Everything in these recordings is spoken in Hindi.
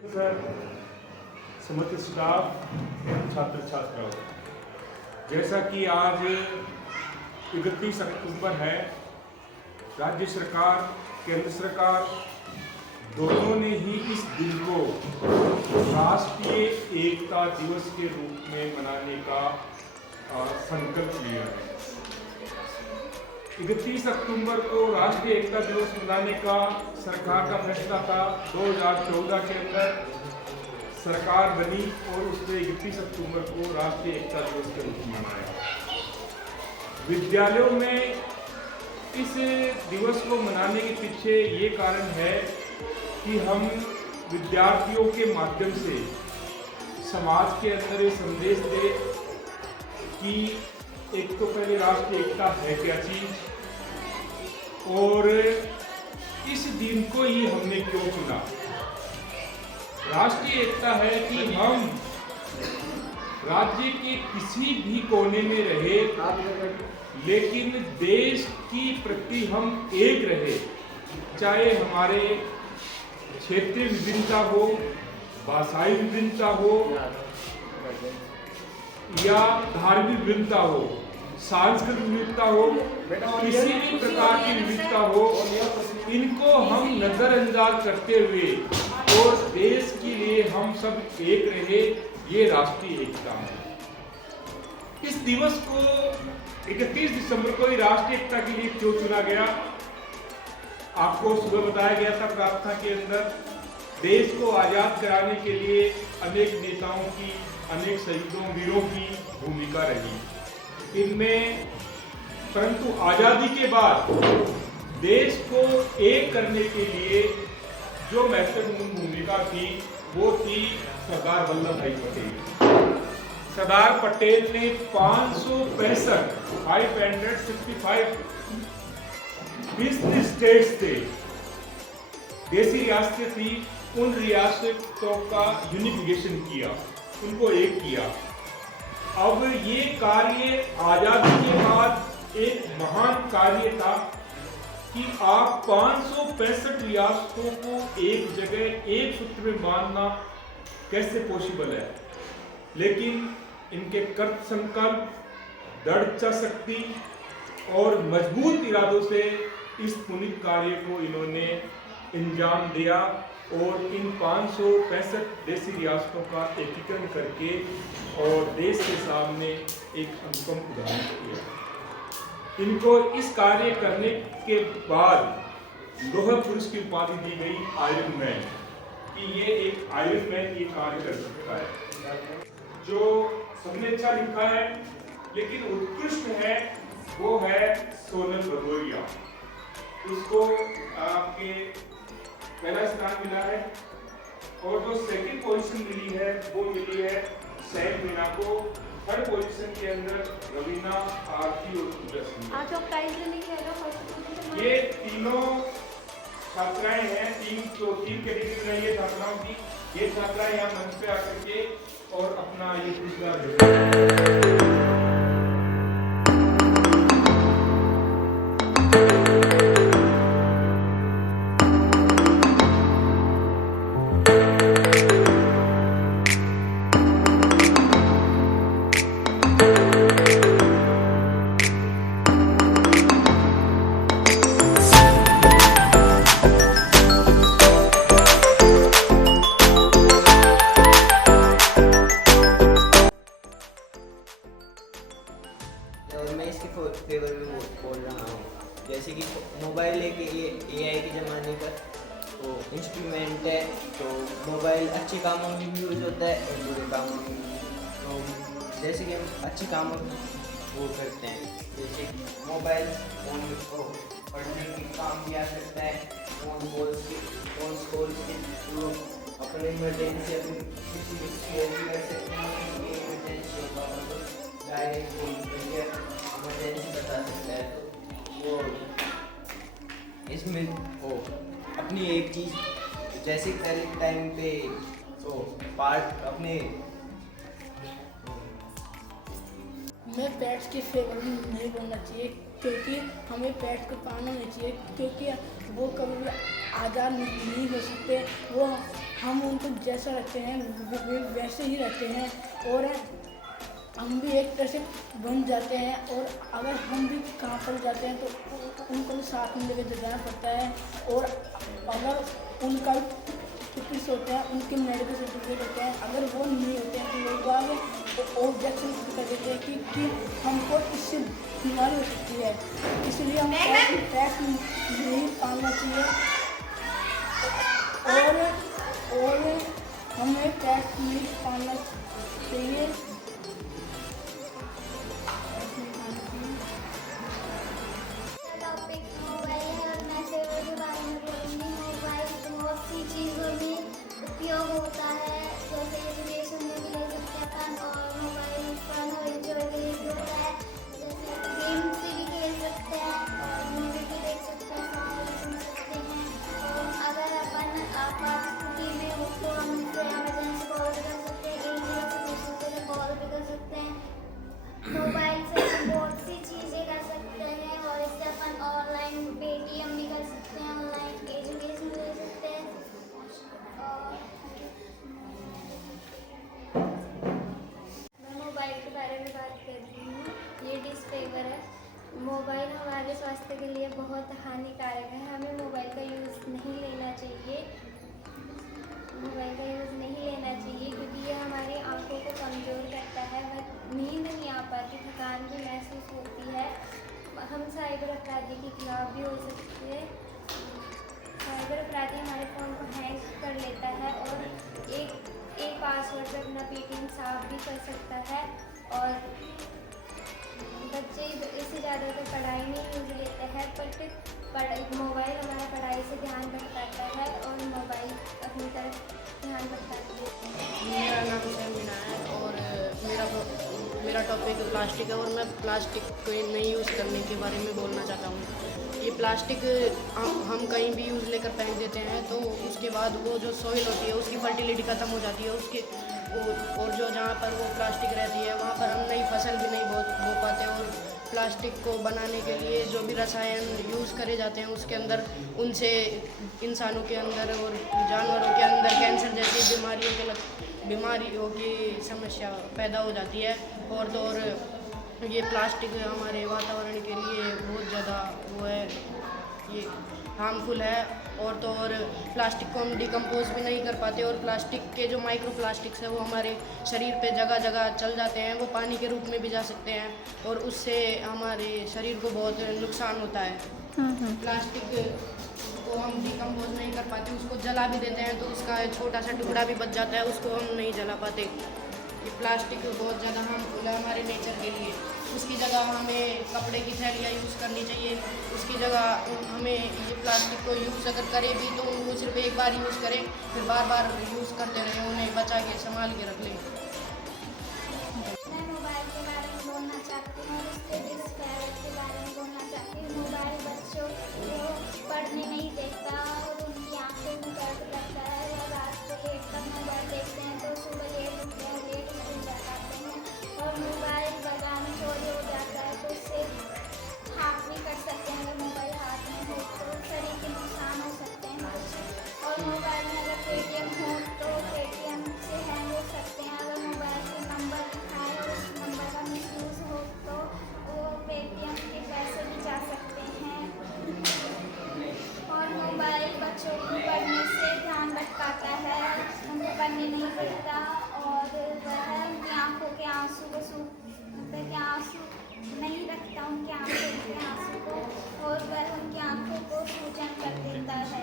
सर, समस्त स्टाफ एवं छात्र छात्राओं, जैसा कि आज 31 अक्टूबर है, राज्य सरकार, केंद्र सरकार दोनों ने ही इस दिन को राष्ट्रीय एकता दिवस के रूप में मनाने का संकल्प लिया है। 31 अक्टूबर को राष्ट्रीय एकता दिवस मनाने का सरकार का फैसला था। 2014 के अंदर सरकार बनी और उसने 31 अक्टूबर को राष्ट्रीय एकता दिवस के रूप में मनाया। विद्यालयों में इस दिवस को मनाने के पीछे ये कारण है कि हम विद्यार्थियों के माध्यम से समाज के अंदर ये संदेश दें कि एक तो पहले राष्ट्रीय एकता है क्या चीज, और इस दिन को ही हमने क्यों चुना। राष्ट्रीय एकता है कि हम राज्य के किसी भी कोने में रहे, लेकिन देश की प्रति हम एक रहे, चाहे हमारे क्षेत्रीय विभिन्नता हो, भाषाई विभिन्नता हो या धार्मिक विभिन्नता हो, सांस्कृतिक विविधता हो, किसी भी प्रकार की विविधता हो, इनको हम नजरअंदाज करते हुए और देश के लिए हम सब एक रहे, ये राष्ट्रीय एकता है। इस दिवस को 31 दिसंबर को ही राष्ट्रीय एकता के लिए क्यों चुना गया, आपको सुबह बताया गया था प्रार्थना के अंदर। देश को आजाद कराने के लिए अनेक नेताओं की, अनेक शहीदों वीरों की भूमिका रही इनमें, परंतु आजादी के बाद देश को एक करने के लिए जो महत्वपूर्ण भूमिका थी वो थी सरदार वल्लभ भाई पटेल। सरदार पटेल ने 565 स्टेट्स थे, देसी रियासतें थी, उन रियासतों का यूनिफिकेशन किया, उनको एक किया। अब ये कार्य आजादी के बाद एक महान कार्य था कि आप 565 रियासतों को एक जगह एक सूत्र में बांधना कैसे पॉसिबल है, लेकिन इनके कृत संकल्प, दृढ़ इच्छा शक्ति और मजबूत इरादों से इस पुनीत कार्य को इन्होंने अंजाम दिया और इन 565 देसी रियासतों का एकीकरण करके और देश के सामने एक अनुपम उदाहरण किया। इनको इस कार्य करने के बाद लौह पुरुष की उपाधि दी गई आयरन मैन, कि ये एक आयरन मैन ये कार्य कर सकता है। जो सबने अच्छा लिखा है लेकिन उत्कृष्ट है वो है सोनल भदौरिया, उसको आपके पहला स्थान मिला है, और जो सेकंड पोजीशन मिली है वो मिली है सैफ मीना को। थर्ड पोजीशन के अंदर रवीना, आरती और पूजा सिंह। आज आप प्राइज लेने के आए, ये तीनों छात्राएं हैं, तीन कैटेगरी में ये छात्राओं की, ये छात्राएं यहाँ मंच पे आकर के और अपना ये पुरस्कार देते हैं। और मैं इसके फेवर में बोल रहा हूँ। जैसे कि मोबाइल एक AI के ज़माने का तो इंस्ट्रूमेंट है, तो मोबाइल अच्छे कामों में भी यूज होता है और बुरे कामों में भी। तो जैसे कि हम अच्छे कामों में वो करते हैं, जैसे मोबाइल फोन को पढ़ने के काम भी आ सकता है, फोन कॉल के थ्रू अपने इमरजेंसी अपनी किसी भी शेयर भी कर सकते हैं। इमरजेंसी होगा तो डायरेक्ट फोन करके इमरजेंसी बता सकता है। तो वो इसमें वो अपनी एक चीज़ जैसे पहले टाइम पे तो पार्ट अपने मैं पेट्स के फेवर में नहीं बोलना चाहिए, क्योंकि हमें पेट्स को पालना नहीं चाहिए, क्योंकि वो कभी भी आज़ाद नहीं हो सकते। वो हम उनको जैसा रखते हैं वे वैसे ही रहते हैं और हम भी एक तरह से बन जाते हैं। और अगर हम भी कहाँ पर जाते हैं तो उनको भी साथ में लेकर जाना पड़ता है। और अगर उनका फिटनेस होते हैं, उनके मेडिकल सर्टिफिकेट होते हैं, अगर वो नहीं होते हैं तो लोग आगे ऑब्जेक्शन कर देते हैं कि हमको इससे बीमारी हो सकती है, इसलिए हम टैक्स नहीं पालना चाहिए। और हमें टैक्स नहीं पालना चाहिए। टॉपिक मोबाइल है और मैं फेवर के बारे में बोलूँगी। मोबाइल बहुत सी चीज़ों में उपयोग होता है, जैसे एजुकेशन में भी ले सकते हैं अपन, और मोबाइल फन और एंजॉय के लिए भी होता है, जैसे गेम से भी खेल सकते हैं और मूवी भी देख सकते हैं, सॉन्ग भी सुन सकते हैं। और अगर अपन आपात स्थिति में हो तो हम इसे इमरजेंसी कॉल भी कर सकते हैं, 1 से दूसरे जगह कॉल भी कर सकते हैं। मोबाइल से हम बहुत सी चीज़ें कर सकते हैं और इससे अपन ऑनलाइन पेटीएम भी कर सकते हैं, ऑनलाइन एजुकेशन ले सकते हैं। और मैं मोबाइल के बारे में बात कर रही हूँ। ये डिसफेवर है। मोबाइल हमारे स्वास्थ्य के लिए बहुत हानिकारक है। हमें मोबाइल का यूज़ नहीं लेना चाहिए, मोबाइल का यूज़ नहीं लेना चाहिए क्योंकि ये हमारी आंखों को कमज़ोर करता है। नींद नहीं आ पाती, थकान भी महसूस होती है। हम साइबर अपराधी के खिलाफ भी हो सकते हैं। साइबर अपराधी हमारे फ़ोन को हैक कर लेता है और एक पासवर्ड से अपना पेटीएम साफ भी कर सकता है। और बच्चे इससे ज़्यादातर पढ़ाई में यूज़ लेते हैं, बट मोबाइल हमारा पढ़ाई से ध्यान भटकाता है और मोबाइल अपनी तरफ ध्यान भटकाती है। मेरा नाम शर्मिला है और मेरा टॉपिक प्लास्टिक है और मैं प्लास्टिक को नहीं यूज़ करने के बारे में बोलना चाहता हूँ। ये प्लास्टिक हम कहीं भी यूज़ लेकर फेंक देते हैं तो उसके बाद वो जो सॉइल होती है उसकी फर्टिलिटी ख़त्म हो जाती है उसके और जो जहाँ पर वो प्लास्टिक रहती है वहाँ पर हम नई फसल भी नहीं बो पाते। और प्लास्टिक को बनाने के लिए जो भी रसायन यूज़ करे जाते हैं उसके अंदर उनसे इंसानों के अंदर और जानवरों के अंदर कैंसर जैसी बीमारियों की समस्या पैदा हो जाती है। और तो और ये प्लास्टिक हमारे वातावरण के लिए बहुत ज़्यादा वो है, ये हार्मफुल है। और तो और प्लास्टिक को हम डिकम्पोज भी नहीं कर पाते और प्लास्टिक के जो माइक्रो प्लास्टिक्स है वो हमारे शरीर पे जगह जगह चल जाते हैं, वो पानी के रूप में भी जा सकते हैं और उससे हमारे शरीर को बहुत नुकसान होता है। प्लास्टिक को हम डिकम्पोज नहीं कर पाते, उसको जला भी देते हैं तो उसका छोटा सा टुकड़ा भी बच जाता है, उसको हम नहीं जला पाते। ये प्लास्टिक बहुत ज़्यादा हार्मफुल है हमारे नेचर के लिए। उसकी जगह हमें कपड़े की थैलियाँ यूज़ करनी चाहिए। उसकी जगह हमें ये प्लास्टिक को यूज़ अगर करें भी तो वो सिर्फ एक बार यूज़ करें, फिर बार बार यूज़ करते रहें, उन्हें बचा के संभाल के रख लें। मैं मोबाइल के बारे में बोलना चाहती हूँ और उसके डिसफेवर के बारे में बोलना चाहती हूँ। मोबाइल बच्चों को पढ़ने नहीं देता और उनकी आंखों में दर्द लगता है। या रात को लेट तक मोबाइल देखते हैं तो सुबह लेट उठते हैं, लेट स्कूल जा पाते हैं। और मोबाइल बाजार में चोरी हो जाता है तो उससे हाथ भी कर सकते हैं। अगर मोबाइल हाथ में हो तो शरीर के नुकसान हो सकते हैं उससे। और मोबाइल में अगर पेटीएम हो तो पेटीएम से हैंग हो सकते हैं। अगर मोबाइल के नंबर लिखा है और उस नंबर का मिसयूज़ हो तो वो पेटीएम के पैसे भी जा सकते हैं। और मोबाइल बच्चों को पढ़ने से ध्यान भटकाता है, उनको पढ़ने नहीं पड़ता और वह उनकी आँखों के आंसू को आंसू नहीं रखता उनकी आँखों के आंसू को और वह उनकी आँखों को सूजन कर देता है।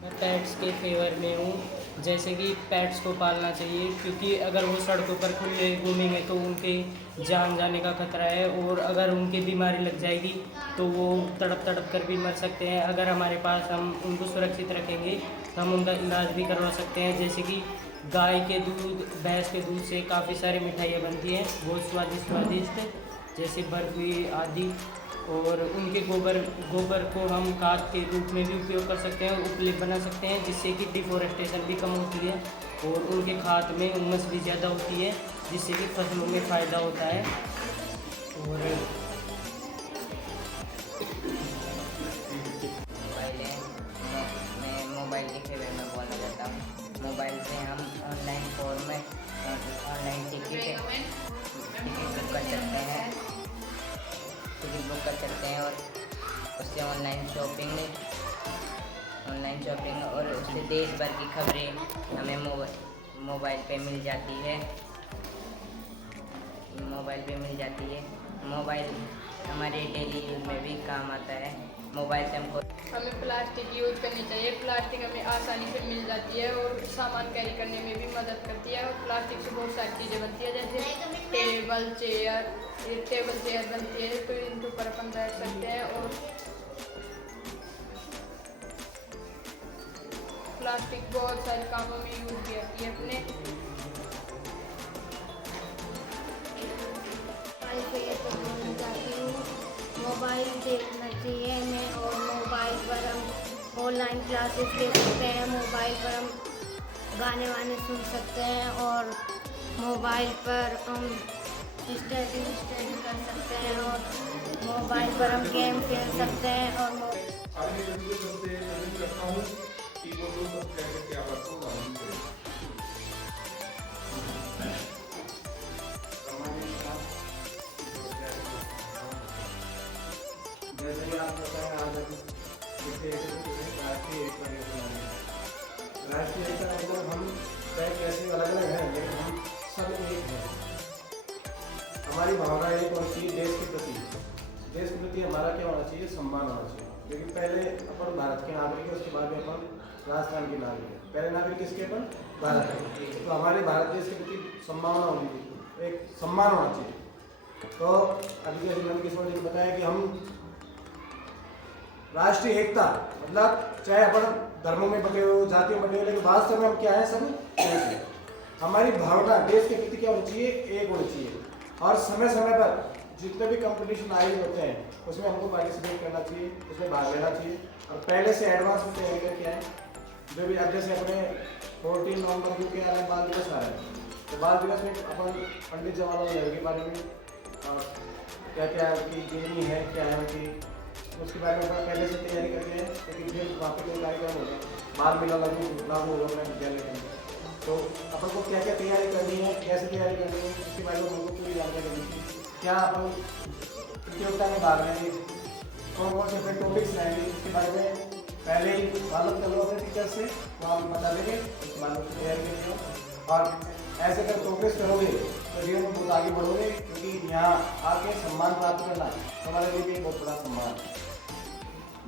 मैं पेट्स के फेवर में हूँ, जैसे कि पेट्स को पालना चाहिए क्योंकि अगर वो सड़कों पर खुले घूमेंगे तो उनके जान जाने का खतरा है और अगर उनकी बीमारी लग जाएगी तो वो तड़प कर भी मर सकते हैं। अगर हमारे पास हम उनको सुरक्षित रखेंगे तो हम उनका इलाज भी करवा सकते हैं। जैसे कि गाय के दूध, भैंस के दूध से काफ़ी सारी मिठाइयाँ बनती हैं बहुत स्वादिष्ट, जैसे बर्फी आदि। और उनके गोबर को हम खाद के रूप में भी उपयोग कर सकते हैं, उपलेप बना सकते हैं, जिससे कि डिफोरेस्टेशन भी कम होती है और उनके खाद में उमस भी ज़्यादा होती है, जिससे कि फसलों में फ़ायदा होता है। और मोबाइल है इससे ऑनलाइन शॉपिंग और उससे देश भर की खबरें हमें मोबाइल पे मिल जाती है। मोबाइल हमारे डेली यूज में भी काम आता है। मोबाइल से हमको हमें प्लास्टिक यूज़ करनी चाहिए। प्लास्टिक हमें आसानी से मिल जाती है और सामान कैरी करने में भी मदद करती है। और प्लास्टिक से बहुत सारी चीज़ें बनती है, जैसे टेबल चेयर बनती है, तो इनके ऊपर अपन बैठ सकते हैं। और प्लास्टिक बहुत सारे कामों में यूज़ की जाती है अपने। मोबाइल देखना चाहिए हमें, और मोबाइल पर हम ऑनलाइन क्लासेस ले सकते हैं, मोबाइल पर हम गाने वाने सुन सकते हैं, और मोबाइल पर हम स्टडी कर सकते हैं, और मोबाइल पर हम गेम खेल सकते हैं। और आगे सबसे नजर रखता हूँ कि वो लोग कैसे क्या बात को मालूम करें। जैसे कि आप बताएं आज राष्ट्रीय एकता मतलब हम चाहे कैसे अलग अलग हैं लेकिन हम सब एक हैं। हमारी भावना एक होनी चाहिए देश के प्रति हमारा क्या होना चाहिए, सम्मान होना चाहिए। लेकिन पहले अपन भारत के नागरिक है, उसके बाद में अपन राजस्थान के नागरिक है। पहले नागरिक किसके अपन भारत है, तो हमारे भारत देश के प्रति सम्मान होनी चाहिए, एक सम्मान होना चाहिए। तो अभी जैसे मैंने किसी ने बताया कि हम राष्ट्रीय एकता मतलब चाहे अपन धर्मों में बटे हो, जातियों में बटे हो, लेकिन वास्तव में हम क्या है, सब एक हैं। हमारी भावना देश के प्रति क्या होनी चाहिए, एक होनी चाहिए। और समय समय पर जितने भी कंपटीशन आयोजित होते हैं उसमें हमको पार्टिसिपेट करना चाहिए, उसमें भाग लेना चाहिए। और पहले से एडवांस में तैयारी करके आए। जो भी अब जैसे अपने 14 नवंबर को क्या आ रहा है, बाल दिवस आ रहा है, तो बाल दिवस में अपन पंडित जवाहरलाल नेहरू के बारे में क्या क्या उनकी जीवनी है, क्या है उनकी, उसके बारे में पहले से तैयारी करके हैं। लेकिन फिर वहाँ पर कोई कार्यक्रम हो गया, बाल मेला लागू होगा अपने विद्यालय के अंदर, तो अपन को क्या क्या तैयारी करनी है, कैसे तैयारी करनी है, उसके बारे में हमको पूरी जानकारी करनी है। क्या अपन प्रतियोगिता में भाग लेंगे, कौन कौन से फिर टॉपिक्स रहेंगे, इसके बारे में पहले ही मालूम कर लो अपने टीचर से, वो आप बता देंगे, उसके बाद में तैयारी करेंगे। और ऐसे अगर प्रोग्रेस करोगे तो जीवन में बहुत आगे बढ़ोगे, क्योंकि यहाँ आके सम्मान प्राप्त करना हमारे लिए भी एक बहुत बड़ा सम्मान है।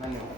धन्यवाद।